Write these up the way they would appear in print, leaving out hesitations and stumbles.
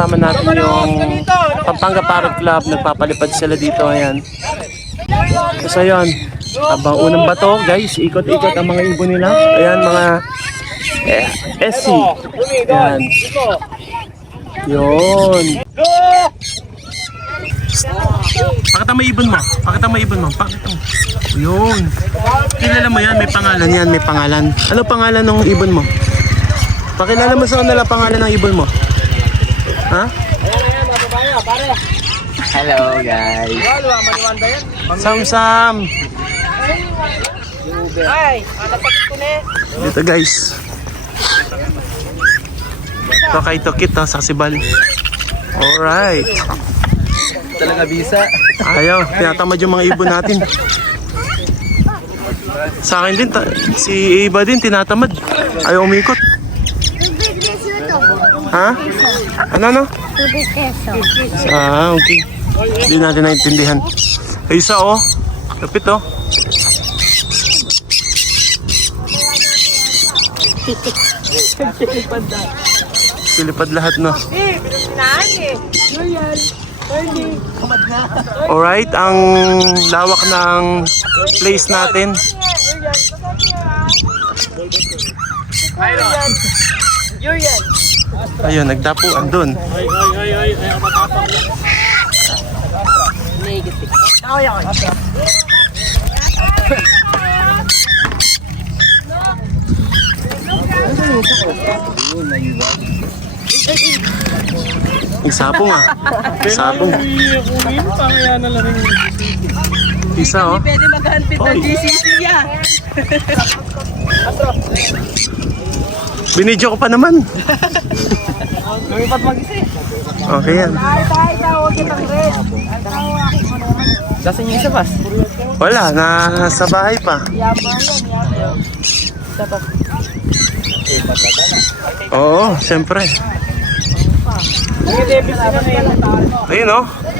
kasama natin yung Pampanga Parrot Club. Nagpapalipad sila dito. Ayan. So yun, habang unang bato guys, ikot-ikot ang mga ibon nila. Ayan, mga SC. Ayan. Yun. Pakita mo ibon mo. Pakita mo ibon mo. Pakita mo. Yun. Kilala mo yan, may pangalan yan, may pangalan. Ano pangalan ng ibon mo? Pakilala mo sa kanila pangalan ng ibon mo. Ha? Hello guys. Sam-sam. Dito guys. Ito kay Tokit sa Sibal. Alright. Talaga bisa. Ayaw, tinatamad yung mga ibon natin. Sa akin din, si Eva din tinatamad. Ayaw umikot. Ha? Ano? peso. Okay. Hindi natin naintindihan. Ay, isa Lapit Silipad lahat no. Alright, ang lawak ng place natin. Ayun, nagdapuan doon. Isapong Isapong. Isa Pwede maghanpit ng GCC ya. Binidyo ko pa naman. Lumipat mag-isa. Okay yan. Kasi yung isa pas. Wala, nasa bahay pa. Oo, siyempre. Ayun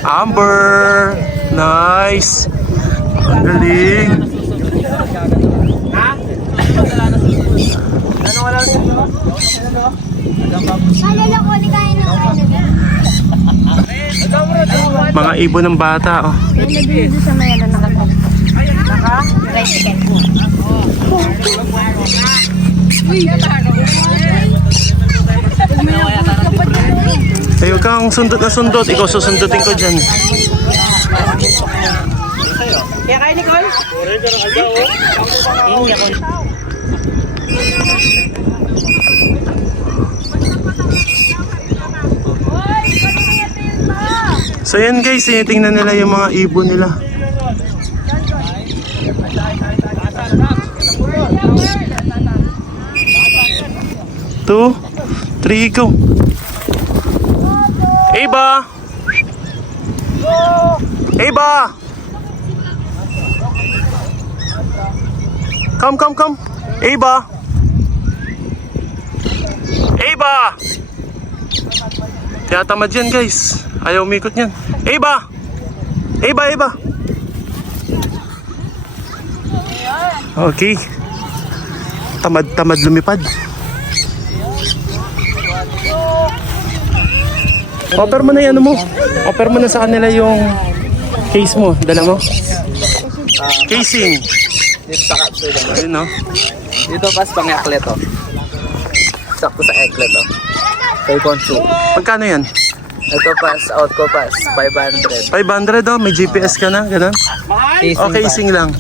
Amber. Nice. Ang galing. Mga ibon ng bata Nandito sa may tricycle. Ayaw kang sundot na sundot. Ikaw susundutin ko dyan. Kaya kayo Nicole? So yan guys, tinitingnan nila yung mga ibon nila. Two, three, go. Eva! Eva! Come. Eva! Eva! Tiyatamad yan guys. Ayaw umikot yan. Eva! Okay. Tamad lumipad. Offer mo na yan mo. Offer mo na sa kanila yung case mo. Dala mo. Casing. Dito sa capsule. Ayun Dito pas pang-eklet Sakto sa eklet Kay Konsu. Magkano yan? Ito pas, out ko pas, 500. 500 may GPS ka na, gano'n? Casing Casing lang.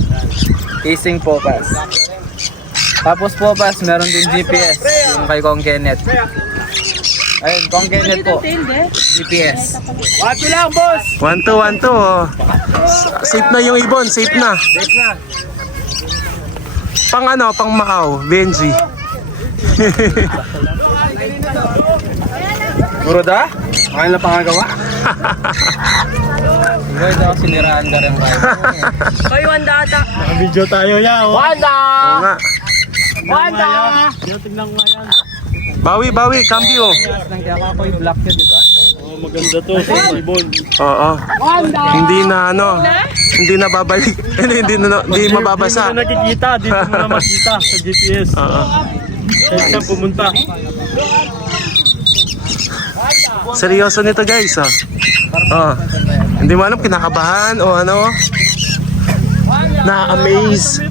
Casing po pas. Tapos po pas, meron din GPS. Yung kay Kong Kenneth. Ayun, Kong Kenneth po. GPS. 1-2 lang, boss! 1-2. Safe na yung ibon, safe na. Pang pang Macau, Benji. Puro da? Kaya na pangagawa? Hindi daw siniraan ka rin kayo. Hoy, Wanda ata. Naka-video tayo Wanda! Oo nga. Wanda! Tingnan ko nga yan. Bawi, cambio. Nang kaya ako yung black yun, di ba? Maganda to sa ibon. Oo. Hindi na babalik. Hindi mababasa. Hindi mo na nakikita, dito mo na makita sa GPS. Oo. Kahit saan pumunta. Seryoso nito guys, oh. Oh. Hindi mo alam, kinakabahan o ano. Na-amaze.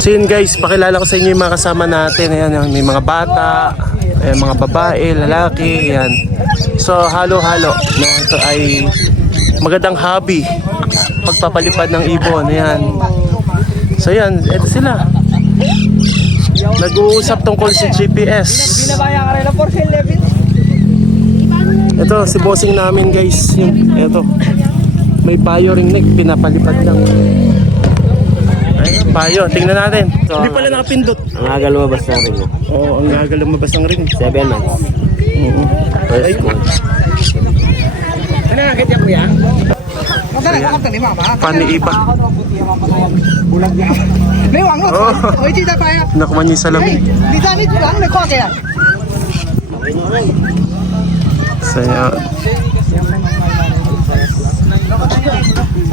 So yun guys, pakilala ko sa inyo yung mga kasama natin. Ayan, may mga bata, ayan, mga babae, lalaki, ayan. So halo-halo, no? Ito ay magandang hobby, pagpapalipad ng ibon. Ayan. So yan, eto sila. Nag-uusap tungkol sa GPS. Ito, si bossing namin guys. Ito, may payo ring neck, pinapalipad lang. Ayun, payo, tingnan natin. Hindi pala nakapindot. Ang aga lumabas na rin. Oo, ang gagal lumabas ng ring. 7 months. First month. Paniiba. Oh, nakuman yung salamin. Saya.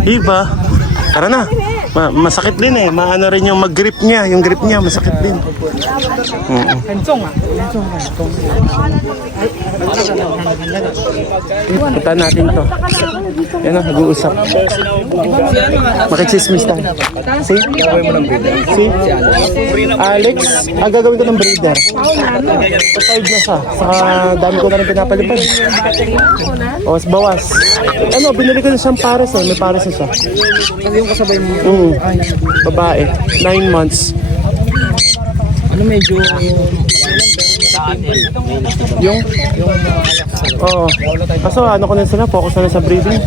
Iba. Tara na. Masakit din eh. Maano rin yung mag-grip niya. Yung grip niya masakit din. Punta natin to. Yan o, nag-uusap. Makichismis tayo. Si? Si? Alex? Gagawin ko ng breeder. Patayad na siya. Saka dami ko na rin pinapalipad. Bawas bawas. Ano, binili ko na siyang pares eh. May pares na siya. Yung kasabay mo. Babae. 9 months. Ano medyo... Yung? Oo. Kaso ano ko na sila, focus na sa breeding.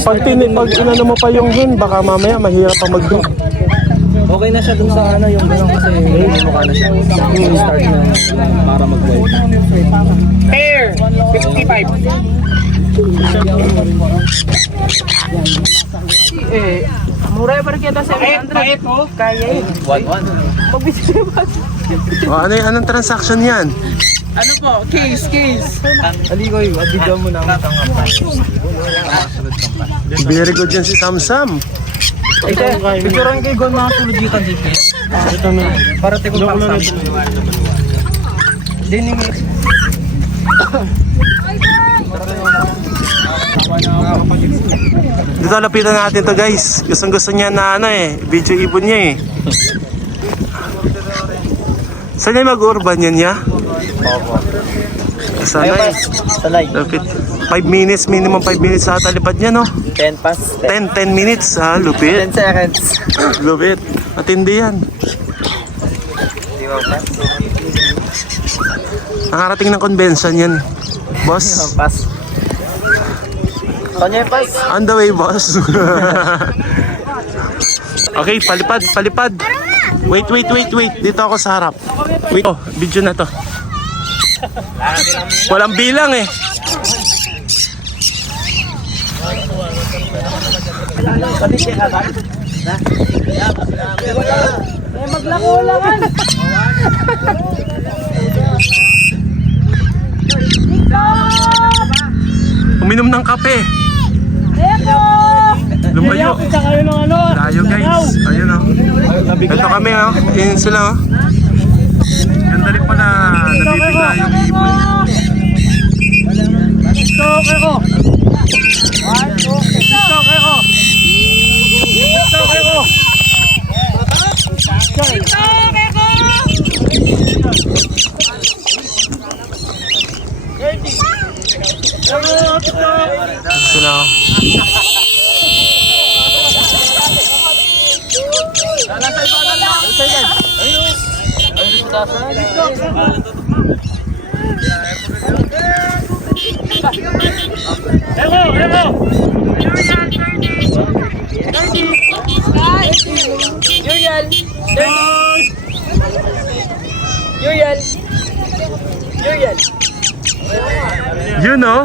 Pag inano mo pa yung hen, baka mamaya mahirap pa mag-breed. Okay na siya dun sa ano, yung gano'n kasi may mukha na siya. Start na para mag-live. Pair, 55. Mura pa rin kita 700. Kaya eh. 1-1. Anong transaction yan? Ano po? Case. Aligoy, video mo na ang tangapan. Very good yan si Samsam. Picturean kayo gawin mga tulujitan dito. Ito na. Para tigong pang Dining eh. Dito lapitan natin to guys. Gustong gusto niya na ano eh. Video ibon niya eh. Saan niya mag-urban yan niya? Sana eh. Salay. Lapit. 5 minutes, minimum 5 minutes sa talipad niya no? 10 past 10. 10 minutes ha, lupit. 10 seconds. Lupit. Matindi yan. Nakarating ng convention yan. Boss. Pass. Kanya yung pass. On the way, boss. Okay, palipad. Wait. Dito ako sa harap. Wait. Oh, video na to. Walang bilang eh. Maglakulangan. Uminom ng kape. Lumayo. Kita kayo ng ano. Layo guys. Ayun oh. Ito kami oh. Yan sila oh. Ganda rin pala. Nabibigla yung ibon. TikTok ako. Sila oh. Yun oh.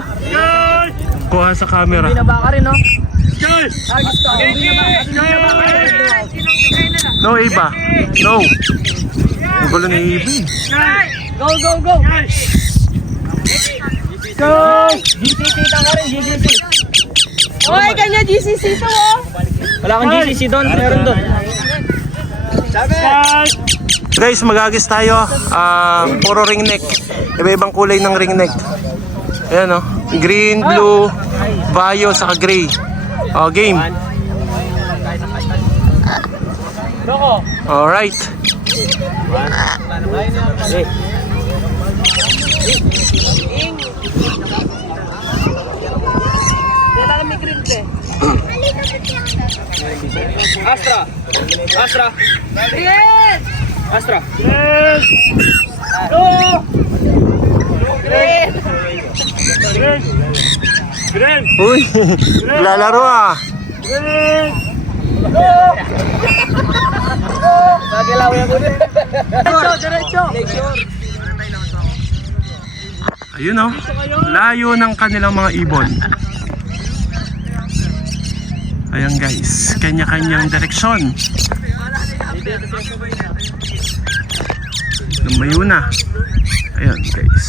Kuha sa camera. Binaba ka rin, no? No, Iba. No. Ang gulo na Iba. Go! GCC ka rin, GCC. Oy, kanya GCC to, oh! Wala kang GCC doon, meron doon. Guys, magagis tayo. Puro ring neck. Iba-ibang kulay ng ring neck. Ayan o. Green, blue, bayo, saka gray. Game. Alright. Astra. Uy, lalaro ah. Ayun o. Layo ng kanilang mga ibon. Ayan guys, kanya-kanyang direksyon. Lumayo na. Ayan guys.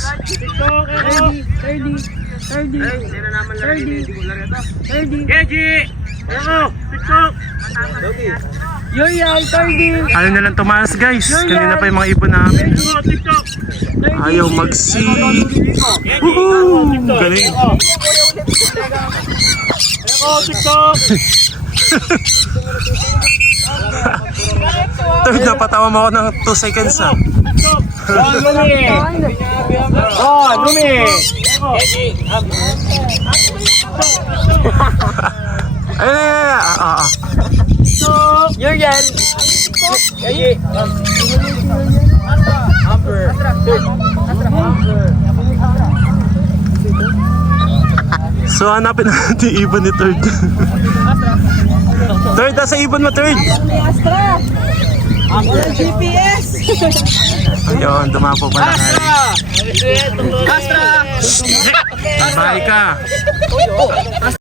Ano na lang tumaas guys. Kanina pa yung mga ibon namin. Ayaw Woohoo! Galing. Napatawa mo ako ng 2 seconds ah. Lumi! You're yan. So hanapin natin yung ibon ni Third. Third, nasa ibon mo Third. Astra! GPS! Ayun, dumapo pala kayo. Astra! Bye ka.